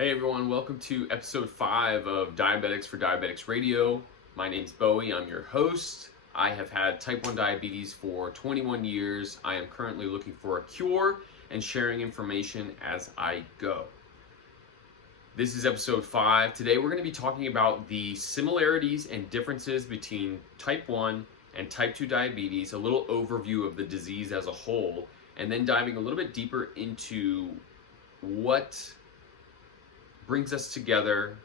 Hey everyone, welcome to episode 5 of Diabetics for Diabetics Radio. My name's Bowie, I'm your host. I have had type 1 diabetes for 21 years. I am currently looking for a cure and sharing information as I go. This is episode 5. Today we're going to be talking about the similarities and differences between type 1 and type 2 diabetes, a little overview of the disease as a whole, and then diving a little bit deeper into what brings us together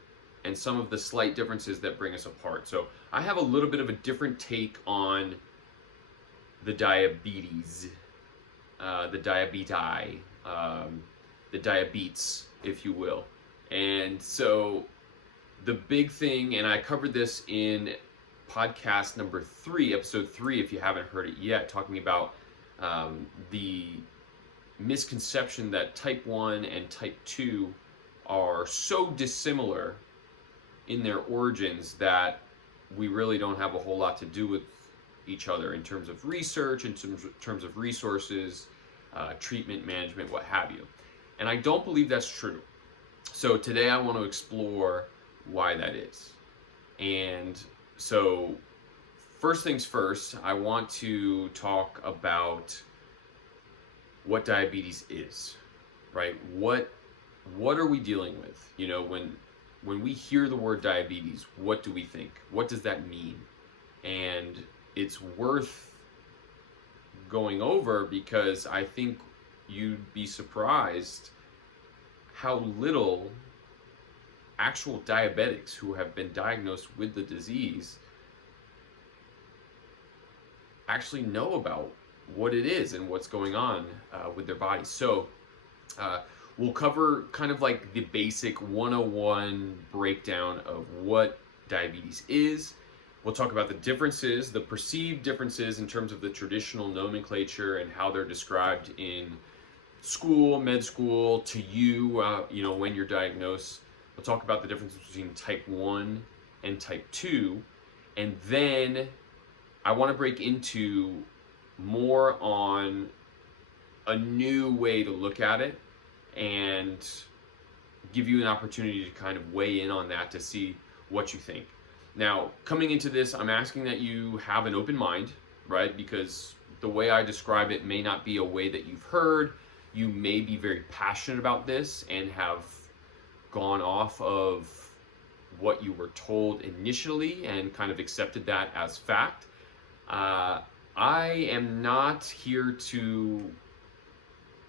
and some of the slight differences that bring us apart. So I have a little bit of a different take on the diabetes, the diabeti, the diabetes, if you will. And so the big thing, and I covered this in podcast number 3, episode 3, if you haven't heard it yet, talking about the misconception that type 1 and type 2 are so dissimilar in their origins that we really don't have a whole lot to do with each other in terms of research, in terms of resources, treatment, management, what have you. And I don't believe that's true. So today I want to explore why that is. And so first things first, I want to talk about what diabetes is, right? What are we dealing with? You know, when we hear the word diabetes, what do we think? What does that mean? And it's worth going over because I think you'd be surprised how little actual diabetics who have been diagnosed with the disease actually know about what it is and what's going on with their bodies. So we'll cover kind of like the basic 101 breakdown of what diabetes is. We'll talk about the differences, the perceived differences in terms of the traditional nomenclature and how they're described in school, med school, to you, when you're diagnosed. We'll talk about the difference between type 1 and type 2. And then I want to break into more on a new way to look at it and give you an opportunity to kind of weigh in on that to see what you think. Now, coming into this, I'm asking that you have an open mind, right? Because the way I describe it may not be a way that you've heard. You may be very passionate about this and have gone off of what you were told initially and kind of accepted that as fact. I am not here to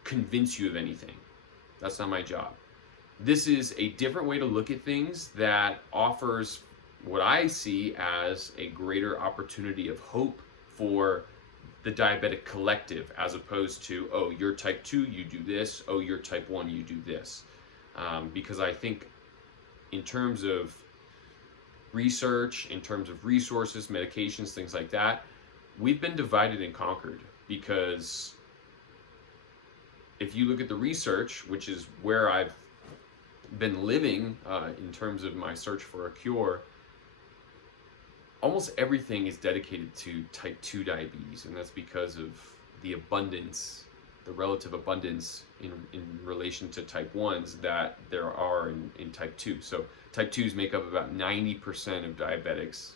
convince you of anything. That's not my job. This is a different way to look at things that offers what I see as a greater opportunity of hope for the diabetic collective, as opposed to, oh, you're type 2, you do this, oh, you're type 1, you do this. Because I think in terms of research, in terms of resources, medications, things like that, we've been divided and conquered. Because if you look at the research, which is where I've been living in terms of my search for a cure, almost everything is dedicated to type 2 diabetes, and that's because of the abundance, the relative abundance in relation to type 1s that there are in type 2. So type 2s make up about 90% of diabetics,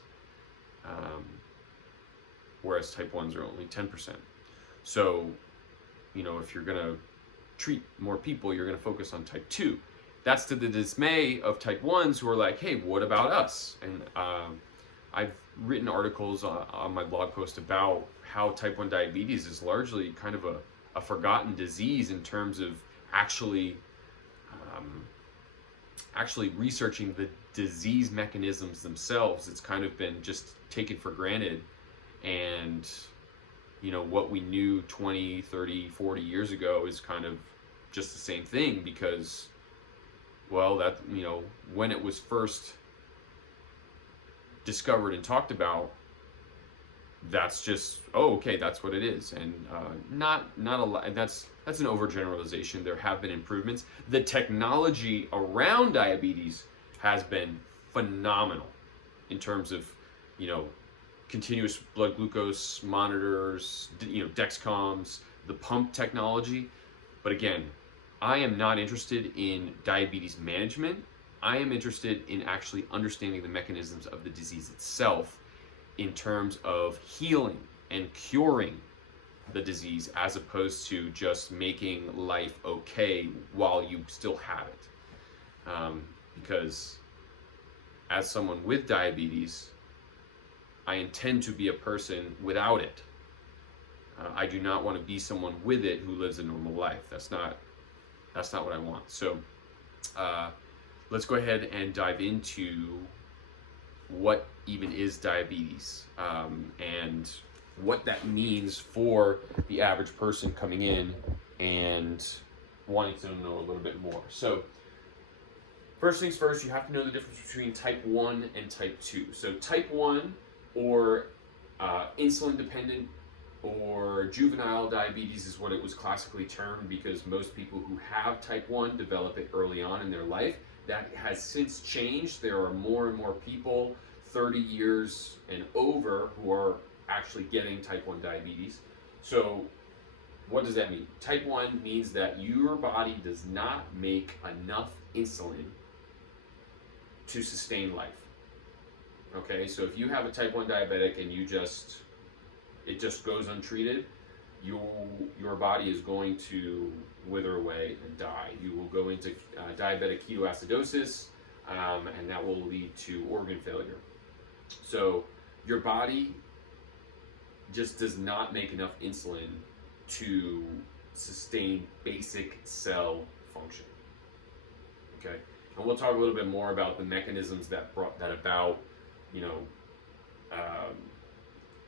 whereas type 1s are only 10%. So, if you're going to treat more people, you're going to focus on type 2. That's to the dismay of type 1s who are like, hey, what about us? And I've written articles on my blog post about how type 1 diabetes is largely kind of a forgotten disease in terms of actually researching the disease mechanisms themselves. It's kind of been just taken for granted. And what we knew 20, 30, 40 years ago is kind of just the same thing because, well, that, when it was first discovered and talked about, that's just, oh, okay, that's what it is. And not a lot, that's an overgeneralization. There have been improvements. The technology around diabetes has been phenomenal in terms of, continuous blood glucose monitors, Dexcoms, the pump technology. But again, I am not interested in diabetes management. I am interested in actually understanding the mechanisms of the disease itself in terms of healing and curing the disease, as opposed to just making life okay while you still have it. Because as someone with diabetes, I intend to be a person without it. I do not want to be someone with it who lives a normal life. That's not what I want. So let's go ahead and dive into what even is diabetes, and what that means for the average person coming in and wanting to know a little bit more. So first things first, you have to know the difference between type 1 and type 2. So type 1, or insulin dependent or juvenile diabetes, is what it was classically termed, because most people who have type 1 develop it early on in their life. That has since changed. There are more and more people 30 years and over who are actually getting type 1 diabetes. So what does that mean? Type 1 means that your body does not make enough insulin to sustain life. Okay, so if you have a type 1 diabetic and it just goes untreated, your body is going to wither away and die. You will go into diabetic ketoacidosis, and that will lead to organ failure. So your body just does not make enough insulin to sustain basic cell function. Okay, and we'll talk a little bit more about the mechanisms that brought that about.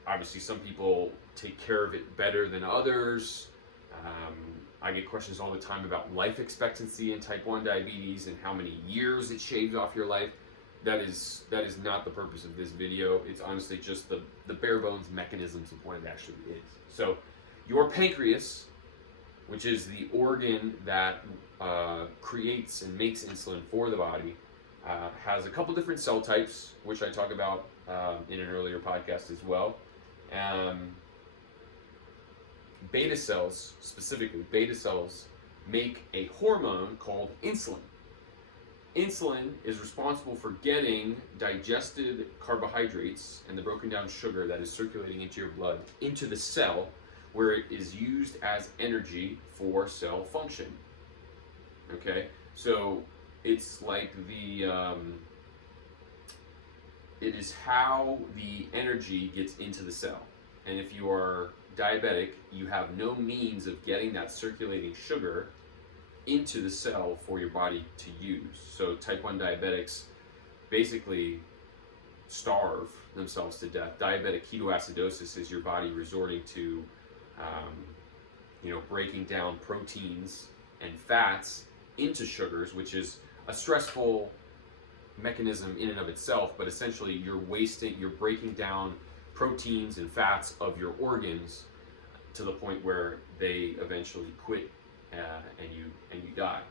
Obviously some people take care of it better than others. I get questions all the time about life expectancy in type 1 diabetes and how many years it shaves off your life. That is not the purpose of this video. It's honestly just the bare bones mechanisms of what it actually is. So your pancreas, which is the organ that creates and makes insulin for the body, has a couple different cell types, which I talk about in an earlier podcast as well. Beta cells, specifically beta cells, make a hormone called insulin. Insulin is responsible for getting digested carbohydrates and the broken down sugar that is circulating into your blood into the cell, where it is used as energy for cell function. Okay, so it's like it is how the energy gets into the cell. And if you are diabetic, you have no means of getting that circulating sugar into the cell for your body to use. So type 1 diabetics basically starve themselves to death. Diabetic ketoacidosis is your body resorting to breaking down proteins and fats into sugars, which is a stressful mechanism in and of itself, but essentially you're breaking down proteins and fats of your organs to the point where they eventually quit and you die.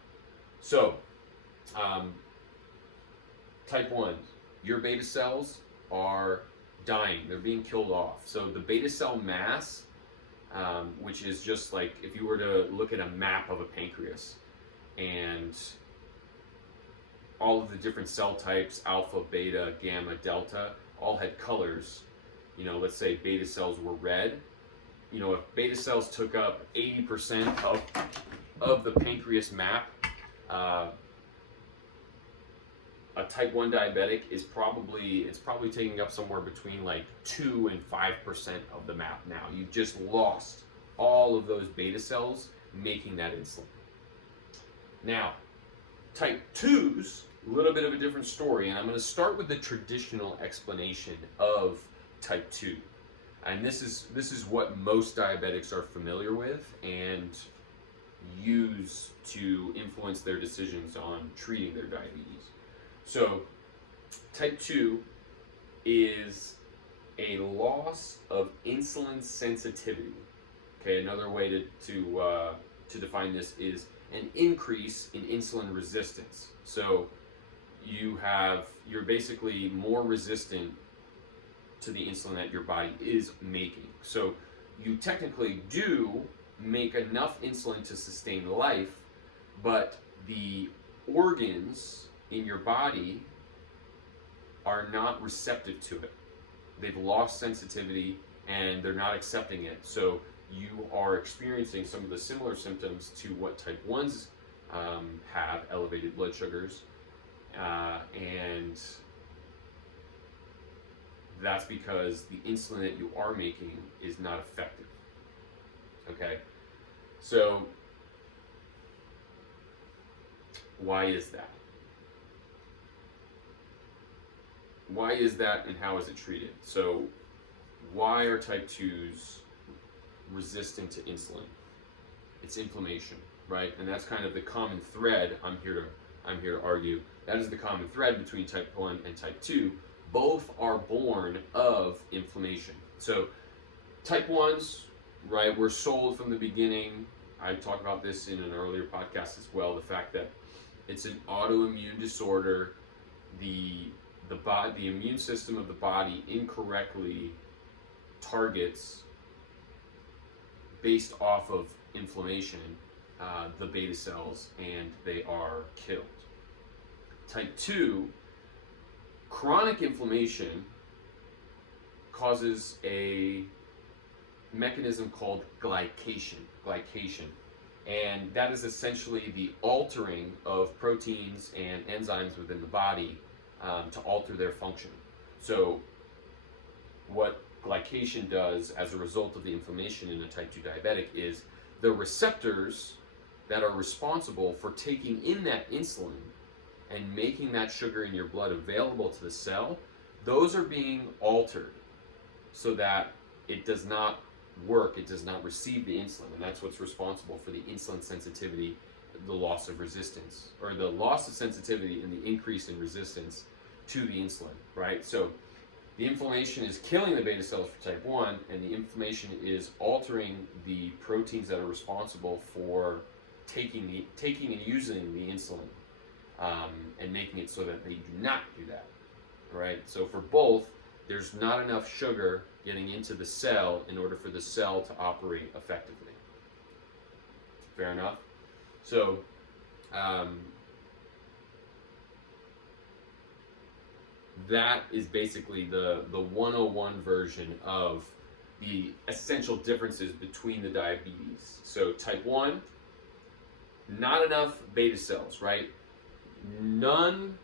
So type 1, your beta cells are dying, they're being killed off. So the beta cell mass, which is just like if you were to look at a map of a pancreas, and all of the different cell types, alpha, beta, gamma, delta, all had colors. Let's say beta cells were red. If beta cells took up 80% of the pancreas map, a type 1 diabetic is probably taking up somewhere between like 2 and 5% of the map now. You've just lost all of those beta cells making that insulin. Now, type 2s, a little bit of a different story, and I'm going to start with the traditional explanation of type 2. And this is what most diabetics are familiar with and use to influence their decisions on treating their diabetes. So type 2 is a loss of insulin sensitivity. Okay, another way to define this is an increase in insulin resistance. So you're basically more resistant to the insulin that your body is making. So you technically do make enough insulin to sustain life, but the organs in your body are not receptive to it. They've lost sensitivity and they're not accepting it. So you are experiencing some of the similar symptoms to what type 1s have, elevated blood sugars, and that's because the insulin that you are making is not effective. Okay, so why is that? Why is that, and how is it treated? So why are type 2s resistant to insulin? It's inflammation, right? And that's kind of the common thread. I'm here to argue that is the common thread between type 1 and type 2. Both are born of inflammation. So type 1s, right, were sold from the beginning. I talked about this in an earlier podcast as well, the fact that it's an autoimmune disorder. The immune system of the body incorrectly targets, based off of inflammation, the beta cells, and they are killed. Type 2, chronic inflammation causes a mechanism called glycation. And that is essentially the altering of proteins and enzymes within the body to alter their function. So what glycation does as a result of the inflammation in a type 2 diabetic is the receptors that are responsible for taking in that insulin and making that sugar in your blood available to the cell, those are being altered so that it does not work, it does not receive the insulin, and that's what's responsible for the insulin sensitivity, the loss of resistance, or the loss of sensitivity and the increase in resistance to the insulin, right? So the inflammation is killing the beta cells for type 1, and the inflammation is altering the proteins that are responsible for taking and using the insulin, and making it so that they do not do that, right? So for both, there's not enough sugar getting into the cell in order for the cell to operate effectively. Fair enough? So, that is basically the 101 version of the essential differences between the diabetes. So type 1, not enough beta cells, right? None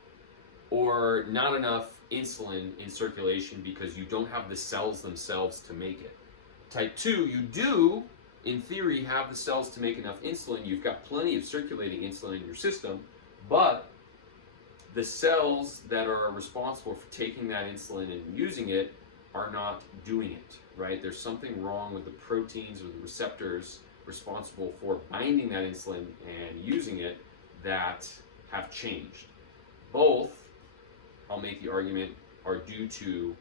or not enough insulin in circulation because you don't have the cells themselves to make it. Type 2, you do, in theory, have the cells to make enough insulin. You've got plenty of circulating insulin in your system, but the cells that are responsible for taking that insulin and using it are not doing it, right? There's something wrong with the proteins or the receptors responsible for binding that insulin and using it that have changed. Both, I'll make the argument, are due to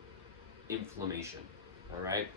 inflammation, all right?